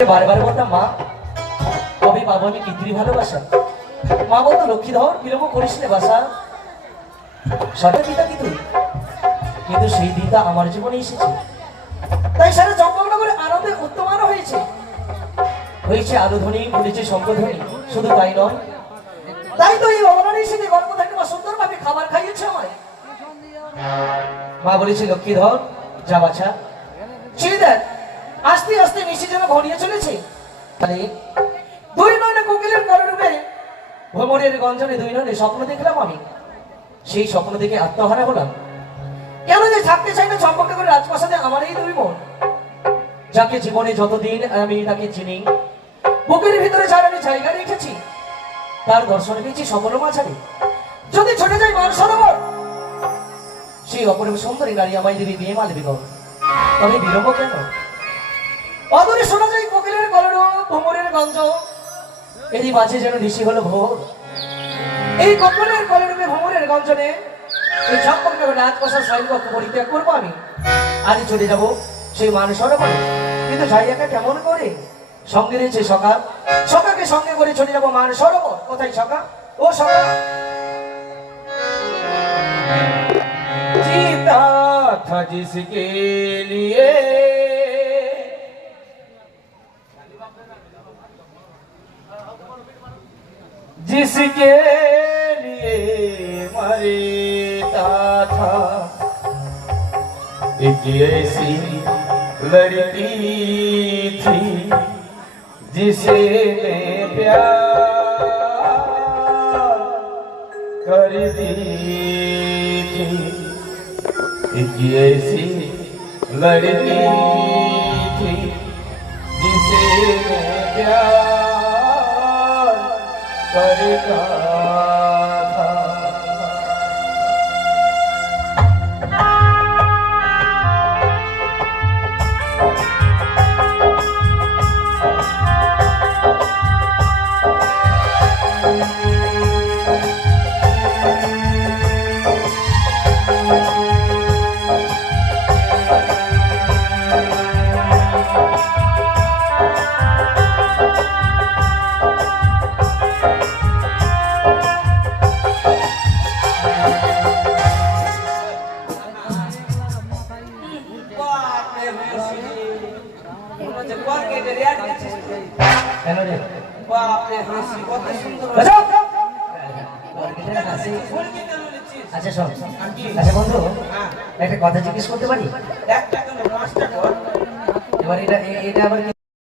বারবার বলতাম মা কবে পাবো আমি পিতৃ ভালোবাসা। মা বলতো লক্ষ্মী ধর বিলম্ব করিস নে বাসা, সঠিক পিতা কি তুই। কিন্তু সেই দিনটা আমার জীবনে এসেছে, তাই সারা চম্পকনগরে আনন্দে উত্তমান হয়েছে। হয়েছে আলোধ্বনি, ফুটেছে শঙ্খধ্বনি। শুধু তাই নয়, তাই তো এই অবরানী এসে গর্ভধারী মা সুন্দরভাবে খাবার খাইয়েছে আমায়। মা বলেছে লক্ষ্মী ধর যা বাছা, সেই দেখ আস্তে আস্তে নিশি যেন ঘনিয়ে চলেছে। দুই নয়নে কোকিলের কলরূপে ভ্রমরের গঞ্জনে দুই নয়নে স্বপ্ন দেখলাম আমি। সেই স্বপ্ন দেখে আত্মহারা হলাম। কেন যে থাকতে চাই না চম্পকনগরের রাজপ্রাসাদে আমার এই দুই মন, যাকে জীবনে যতদিন আমি তাকে চিনি, বুকের ভিতরে যার আমি জায়গা রেখেছি, তার দর্শন পেয়েছি সকল মাঝারে। যদি ছুটে যাই মান সরোবর, সেই অপরূপ সুন্দরী নারী আমায় দেবী বিয়ে মাল বিগত, তবে বিলম্ব কেন? অদূরে শোনা যায় কোকিলের কলরব, ভ্রমরের গঞ্জ, এরই মাঝে যেন ঋষি হলো ভোর। এই কোকিলের কলরবে ভ্রমরের গঞ্জনে এই চম্পকনগর রাজপ্রাসাদ শৈলকক্ষ পরিত্যাগ করবো আমি। আজ চলে যাব সেই মান সরোবরে, কিন্তু যাই একা কেমন করে? সঙ্গে রয়েছে সখা, সখাকে সঙ্গে করে চলে যাব মান সরোবর। কোথায় সখা? ও সখা, जीता था जिसके लिए जिसके लिए मरता था, एक ऐसी लड़की थी जिसे मैं प्यार कर दी थी। एक ऐसी लड़की थी जिसे मैं प्यार करता था। কেন রে? আচ্ছা শোন, আচ্ছা বন্ধু একটা কথা জিজ্ঞেস করতে পারি? এবার এটা আবার